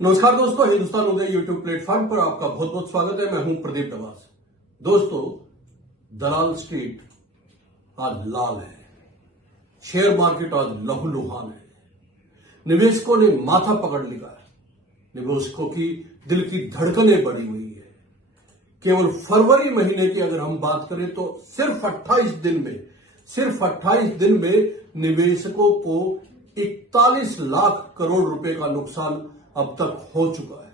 नमस्कार दोस्तों, हिंदुस्तान उदय YouTube platform पर आपका बहुत बहुत स्वागत है। मैं हूं प्रदीप नवाज। दोस्तों, दलाल स्ट्रीट आज लाल है, शेयर मार्केट आज लहूलुहान है, निवेशकों ने माथा पकड़ लिया है, निवेशकों की दिल की धड़कनें बढ़ी हुई है। केवल फरवरी महीने की अगर हम बात करें तो सिर्फ 28 दिन में निवेशकों को 41 लाख करोड़ रुपए का नुकसान अब तक हो चुका है।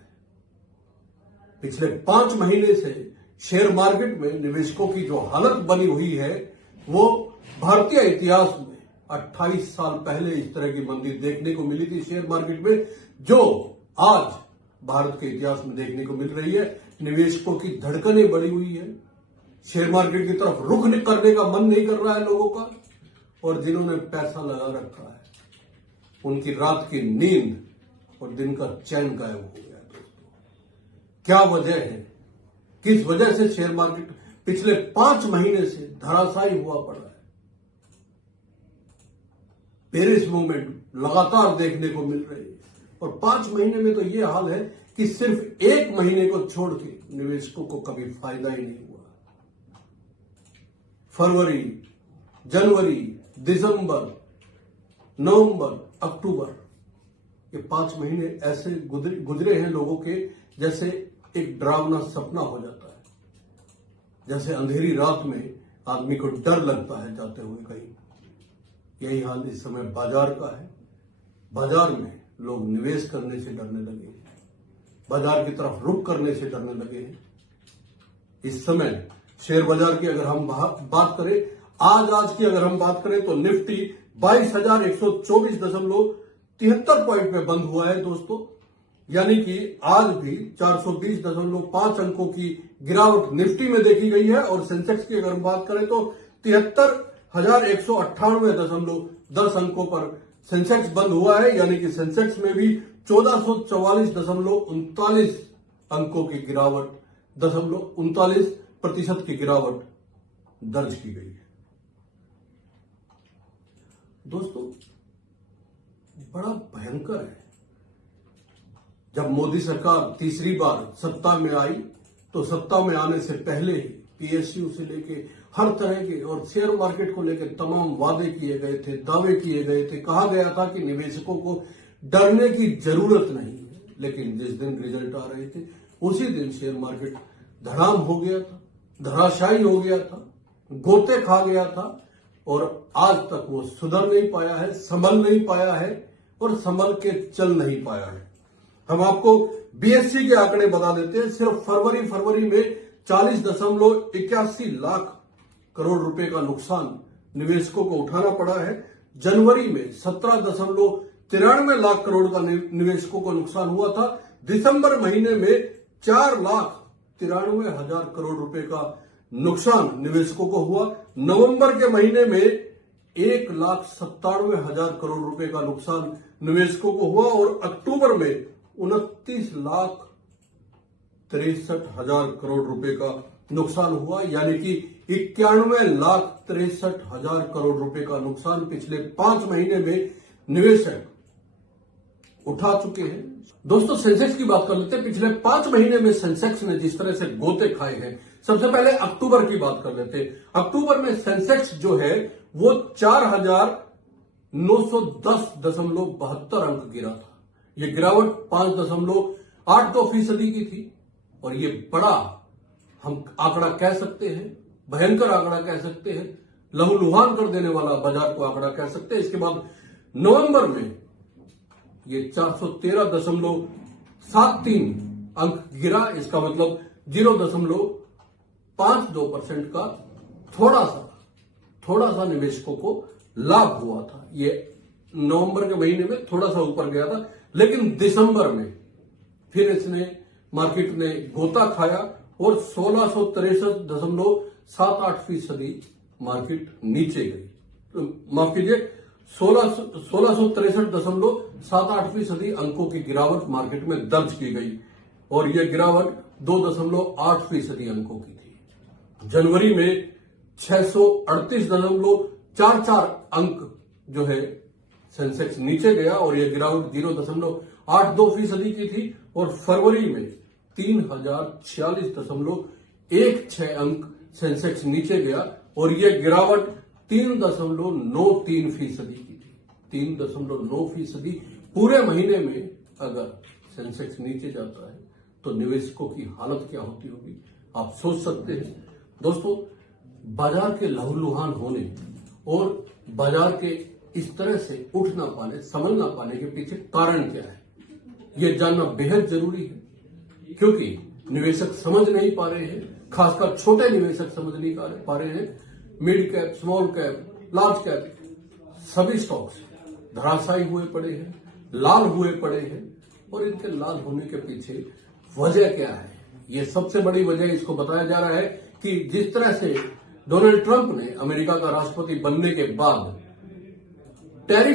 पिछले 5 महीने से शेयर मार्केट में निवेशकों की जो हालत बनी हुई है वो भारतीय इतिहास में 28 साल पहले इस तरह की मंदी देखने को मिली थी शेयर मार्केट में, जो आज भारत के इतिहास में देखने को मिल रही है। निवेशकों की धड़कनें बढ़ी हुई है, शेयर मार्केट की तरफ रुख करने का मन नहीं कर रहा है लोगों का, और जिन्होंने पैसा लगा रखा है उनकी रात की नींद और दिन का चैन गायब हो गया। दोस्तों, क्या वजह है, किस वजह से शेयर मार्केट पिछले 5 महीने से धराशायी हुआ पड़ा है। पेरिस मूवमेंट लगातार देखने को मिल रही है और 5 महीने में तो यह हाल है कि सिर्फ 1 महीने को छोड़ के निवेशकों को कभी फायदा ही नहीं हुआ। फरवरी, जनवरी, दिसंबर, नवंबर, अक्टूबर, ये 5 महीने ऐसे गुजरे हैं लोगों के जैसे एक डरावना सपना हो जाता है, जैसे अंधेरी रात में आदमी को डर लगता है जाते हुए कहीं। यही हाल इस समय बाजार का है। बाजार में लोग निवेश करने से डरने लगे हैं, बाजार की तरफ रुख करने से डरने लगे हैं। इस समय शेयर बाजार की अगर हम बात करें, आज की अगर हम बात करें तो निफ्टी 22,124.73 पॉइंट में बंद हुआ है दोस्तों, यानी कि आज भी 420.5 अंकों की गिरावट निफ्टी में देखी गई है। और सेंसेक्स की अगर हम बात करें तो 73,198.10 अंकों पर सेंसेक्स बंद हुआ है, यानी कि सेंसेक्स में भी 1444.39 अंकों की गिरावट, 39% की गिरावट दर्ज की गई है। दोस्तों, बड़ा भयंकर है। जब मोदी सरकार तीसरी बार सत्ता में आई तो सत्ता में आने से पहले ही पीएसयू से लेके हर तरह के और शेयर मार्केट को लेकर तमाम वादे किए गए थे, दावे किए गए थे। कहा गया था कि निवेशकों को डरने की जरूरत नहीं है, लेकिन जिस दिन रिजल्ट आ रहे थे उसी दिन शेयर मार्केट धड़ाम हो गया था, धराशायी हो गया था, गोते खा गया था और आज तक वो सुधर नहीं पाया है, संभल नहीं पाया है और संभल के चल नहीं पाया है। हम आपको बीएसई के आंकड़े बता देते हैं। सिर्फ फरवरी में 40.81 लाख करोड़ रुपए का नुकसान निवेशकों को उठाना पड़ा है। जनवरी में 17.93 लाख करोड़ का निवेशकों को नुकसान हुआ था। दिसंबर महीने में 4,93,000 करोड़ रुपए का नुकसान निवेशकों को हुआ। नवंबर के महीने में 1,97,000 करोड़ रुपए का नुकसान निवेशकों को हुआ और अक्टूबर में 29,63,000 करोड़ रुपए का नुकसान हुआ, यानी कि 91,63,000 करोड़ रुपए का नुकसान पिछले 5 महीने में निवेशक उठा चुके हैं। दोस्तों, सेंसेक्स की बात कर लेते हैं। पिछले 5 महीने में सेंसेक्स ने जिस तरह से गोते खाए हैं, सबसे पहले अक्टूबर की बात कर लेते हैं। अक्टूबर में सेंसेक्स जो है वो 4,910.72 अंक गिरा था। यह गिरावट 5.82% की थी और ये बड़ा हम आंकड़ा कह सकते हैं, भयंकर आंकड़ा कह सकते हैं, लहूलुहान कर देने वाला बाजार को आंकड़ा कह सकते हैं। इसके बाद नवंबर में ये 413.73 अंक गिरा। इसका मतलब 0.52% का थोड़ा सा निवेशकों को लाभ हुआ था। ये नवंबर के महीने में थोड़ा सा ऊपर गया था, लेकिन दिसंबर में फिर इसने मार्केट ने गोता खाया और 1663.78% मार्केट नीचे गई। तो माफ कीजिए, 1663.78% अंकों की गिरावट मार्केट में दर्ज की गई और यह गिरावट 2.8% अंकों की थी। जनवरी में 638.44 अंक जो है सेंसेक्स नीचे गया और यह गिरावट 8.2% की थी और फरवरी में 3046.16 अंक सेंसेक्स नीचे गया और यह गिरावट 3.93% की थी। 3.9% पूरे महीने में अगर सेंसेक्स नीचे जाता है तो निवेशकों की हालत क्या होती होगी आप सोच सकते हैं। दोस्तों, बाजार के लहूलुहान होने और बाजार के इस तरह से उठ ना पाने, समझ ना पाने के पीछे कारण क्या है, यह जानना बेहद जरूरी है, क्योंकि निवेशक समझ नहीं पा रहे हैं, खासकर छोटे निवेशक समझ नहीं पा रहे हैं। Mid cap, small cap, large cap सभी स्टॉक्स धराशायी हुए पड़े हैं, लाल हुए पड़े हैं। और इनके लाल होने के पीछे वजह क्या है, ये सबसे बड़ी वजह इसको बताया जा रहा है कि जिस तरह से डोनाल्ड ट्रंप ने अमेरिका का राष्ट्रपति बनने के बाद टैरिफ